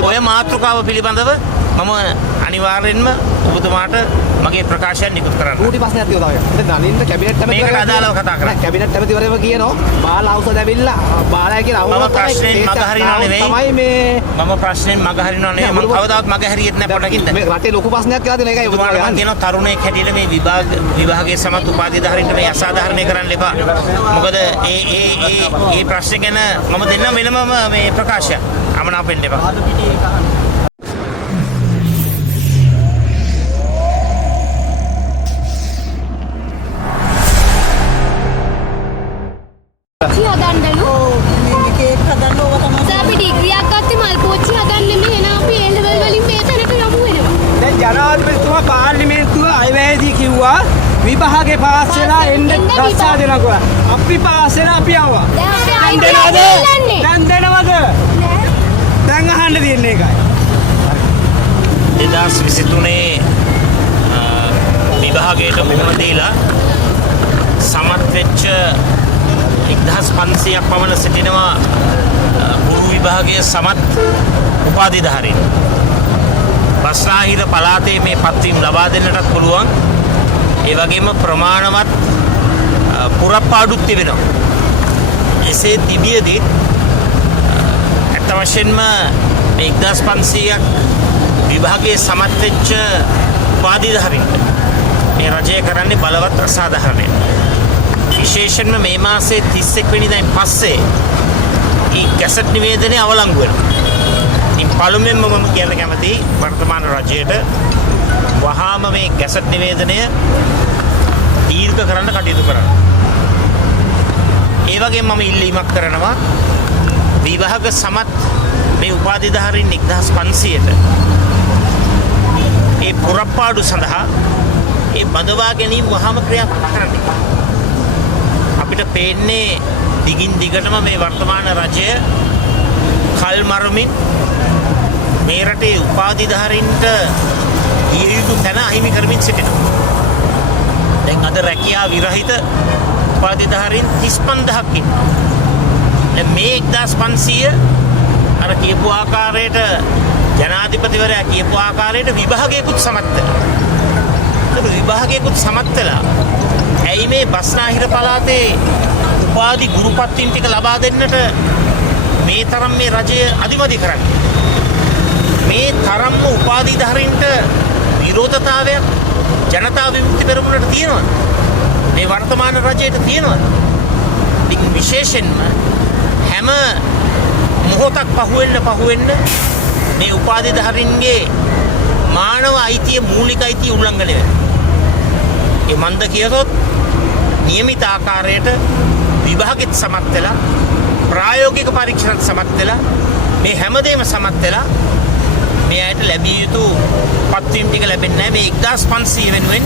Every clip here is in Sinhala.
ඔය මාතෘකාව පිළිබඳව මම අනිවාර්යෙන්ම ඔබතුමාට මගේ ප්‍රකාශයක් නිකුත් කරන්න. ඌටි ප්‍රශ්නයක් තියෙනවා තව. දැන් අනින්ද කැබිනට් ඇමතිවරයා මේකට අදාළව කතා කරන්න. කැබිනට් ඇමතිවරයාම කියනවා බාල ඖෂධ ඇවිල්ලා බාලයි කියලා මම ප්‍රශ්නෙන් මග හරිනව නෙවෙයි. තමයි මේ මම ප්‍රශ්නෙන් මග හරිනව නෙවෙයි. මම කවදාවත් මග හරියෙත් නැහැ පොඩකින්ද. මේ රටේ ලොකු ප්‍රශ්නයක් කියලා තියෙන එකයි ඔබතුමාලා මම කියනවා තරුණයෙක් හැටියට මේ විභාගයේ සමත් උපාධිධාරීන්ට මේ අසාධාරණය කරන්න එපා. මොකද ඒ ප්‍රශ්නේ ගැන මම දෙන්න වෙනමම මේ ප්‍රකාශයක් අමනාප වෙන්න එපා. හදන්නලු කේක් හදන්න ඕක තමයි. අපි ඩිග්‍රියක් ගත්තේ මල් පෝච්චි හදන්න නෙමෙයි. එන අපි A level වලින් මේ තැනට යමු වෙනවා. දැන් ජනාධිපතිතුමා පාර්ලිමේන්තුව අයවැයේදී කිව්වා විභාගේ පාස් වෙලා එන්න රස්සා දෙනවා කියලා. අපි පාස් වෙලා අපි ආවා. දැන් අපි ආයිත් දැන් දෙනවද? දැන් අහන්න තියෙන්නේ ඒකයි. 2023 විභාගයට මුහුණ දීලා සමත් වෙච්ච 1500ක් පමණ සිටිනවා ගුරු විභාගයේ සමත් උපාධිධාරීන්. බස්නාහිර පළාතේ මේ පත්වීම් ලබා දෙන්නටත් පුළුවන්. ඒ වගේම ප්‍රමාණවත් පුරප්පාඩුත් තිබෙනවා. එසේ තිබියදී අත් වශයෙන්ම මේ 1500ක් විභාගයේ සමත් වෙච්ච උපාධිධාරීන් මේ රජය කරන්නේ බලවත් අසාධාරණයි. විශේෂයෙන්ම මේ මාසේ 31 වෙනිදායින් පස්සේ මේ ගැසට් නිවේදනය අවලංගු වෙනවා. ඉතින් පළමුවෙන්ම මම කියන්න කැමතියි වර්තමාන රජයට වහාම මේ ගැසට් නිවේදනය දීර්ඝ කරන්න කටයුතු කරන්න. ඒ වගේම මම ඉල්ලීමක් කරනවා විභාග සමත් මේ උපාධිධාරීන් 1500ට ඒ පුරප්පාඩු සඳහා ඒ බඳවා ගැනීම වහාම ක්‍රියාත්මක කරන්න. අපිට පේන්නේ දිගින් දිගටම මේ වර්තමාන රජය කල් මරමින් මේ රටේ උපාධිධාරීන්ට දිය යුතු තැන අහිමි කරමින් සිටිනවා. දැන් අද රැකියා විරහිත උපාධිධාරීන් 35000ක් ඉන්නවා. දැන් මේ 1500 අර කියපු ආකාරයට ජනාධිපතිවරයා කියපු ආකාරයට විභාගයකුත් සමත් වෙනවා. ඒක විභාගයකුත් සමත් වෙලා ඇයි මේ බස්නාහිර පළාතේ උපාධි ගුරුපත්වීම් ටික ලබා දෙන්නට මේ තරම් මේ රජය අදිමදි කරන්නේ? මේ තරම්ම උපාධිධාරීන්ට විරෝධතාවයක් ජනතා විමුක්ති පෙරමුණට තියෙනවද? මේ වර්තමාන රජයට තියෙනවද? ඉතින් විශේෂයෙන්ම හැම මොහොතක් පහුවෙන්න මේ උපාධිධාරීන්ගේ මානව අයිතිය මූලික අයිතිය උල්ලංඝනය වෙනවා. ඒ මන්ද කියතොත් නියමිත ආකාරයට විභාගෙත් සමත් වෙලා ප්‍රායෝගික පරීක්ෂණත් සමත් වෙලා මේ හැමදේම සමත් වෙලා මේ අයට ලැබිය යුතු පත්වීම් ටික ලැබෙන්නේ නැහැ. මේ 1500 වෙනුවෙන්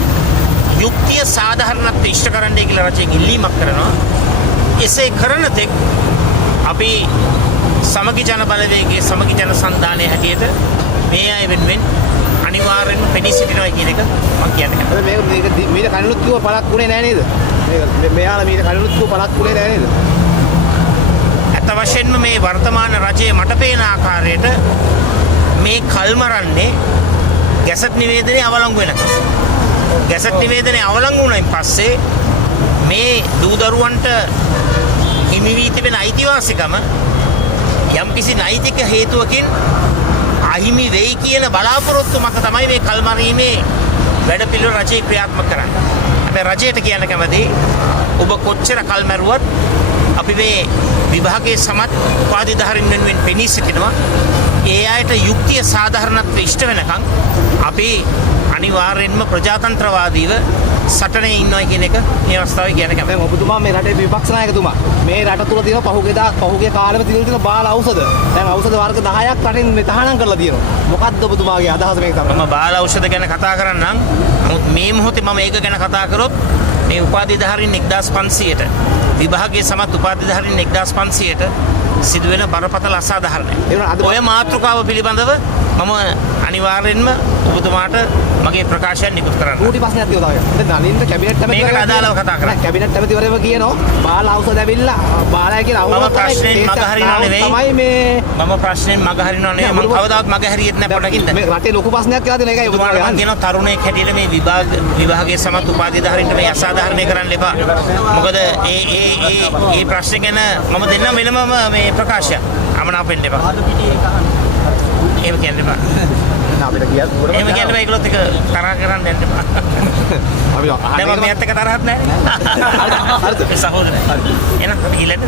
යුක්තිය සාධාරණත්වය ඉෂ්ට කරන්නයි කියලා රජයෙන් ඉල්ලීමක් කරනවා. එසේ කරන තෙක් අපි සමගි ජන බලවේගයේ සමගි ජන සන්ධානයේ හැටියට මේ අය වෙනුවෙන් අනිවාර්යෙන්ම පෙනී සිටිනවා කියන එක මම කියන්නේ. මේක මීට කලිනුත් කිව්ව පළක් උනේ නැහැ නේද? මේක මෙයාලා මීට කලිනුත් කිව්ව පළක් උනේ නැහැ නේද? අත වශයෙන්ම මේ වර්තමාන රජයේ මට පේන ආකාරයට මේ කල්මරන්නේ ගැසට් නිවේදනයේ අවලංගු වෙනකම්. ගැසට් නිවේදනයේ අවලංගු වුණායින් පස්සේ මේ දූ දරුවන්ට හිමි වී තිබෙන අයිතිවාසිකම යම්කිසි නෛතික හේතුවකින් අහිමි වෙයි කියන බලාපොරොත්තු මත තමයි මේ කල්මරීමේ වැඩපිළිවෙල රජය ක්‍රියාත්මක කරන්නේ. හැබැයි රජයට කියන්න කැමතියි ඔබ කොච්චර කල්මරුවත් අපි මේ විභාගයේ සමත් උපාධිධාරීන් වෙනුවෙන් පෙනී සිටිනවා. ඒ අයට යුක්තිය සාධාරණත්වය ඉෂ්ට වෙනකන් අපි අනිවාර්යෙන්ම ප්‍රජාතන්ත්‍රවාදීව සටනේ ඉන්නවා කියන එක මේ අවස්ථාවේ කියන්න කැමතියි. දැන් ඔබතුමා මේ රටේ විපක්ෂ නායකතුමා මේ රට තුල තියෙන පහුගිය කාලෙම තියෙන බාල ඖෂධ. දැන් ඖෂධ වර්ග 10ක් රටින් තහනම් කරලා තියෙනවා. මොකද්ද ඔබතුමාගේ අදහස මේක තමයි? මම බාල ඖෂධ ගැන කතා කරන්නම්. නමුත් මේ මොහොතේ මම ඒක ගැන කතා කරොත් මේ උපාධිධාරීන් 1500ට විභාගයේ සමත් උපාධිධාරීන් 1500ට සිදුවෙන බරපතල අසාධාරණයි. ඔය මාතෘකාව පිළිබඳව මම අනිවාර්යෙන්ම ඔබතුමාට මගේ ප්‍රකාශයන් නිකුත් කරන්න. ඌටි ප්‍රශ්නයක් තියෙනවා තව. දැන් නලින්ද කැබිනට් ඇමතිවරයා මේකට අදාළව කතා කරන්න. කැබිනට් ඇමතිවරයා කියනවා බාල ඖෂධ ඇවිල්ලා බාලයි කියලා මම ප්‍රශ්නෙන් මගහරිනව නෙවෙයි. තමයි මේ මම ප්‍රශ්නෙන් මගහරිනව නෙවෙයි. මම කවදාවත් මගහරියෙත් නැහැ පොඩකින්ද. මේ රටේ ලොකු ප්‍රශ්නයක් කියලා තියෙන එකයි ඔබතුමාට ඔබතුමාට මම කියනවා තරුණයෙක් හැටියට මේ විභාගයේ සමත් උපාධිධාරීන්ට මේ අසාධාරණය කරන්න එපා. මොකද ඒ ප්‍රශ්නේ ගැන මම දෙන්නම් වෙනමම මේ ප්‍රකාශයක්. අමනාපෙන්න එපා. එහෙම කියන්න එපා. අපිට කියන්න එහෙම කියන්න බෑ ඒගොල්ලොත් එක තරහ කරන්න යන්න එපා. අපි දැන් මම මෙයත් එක තරහක් නැහැ. හරිද? සහෝදරයා. එහෙනම් අපි ගිහලා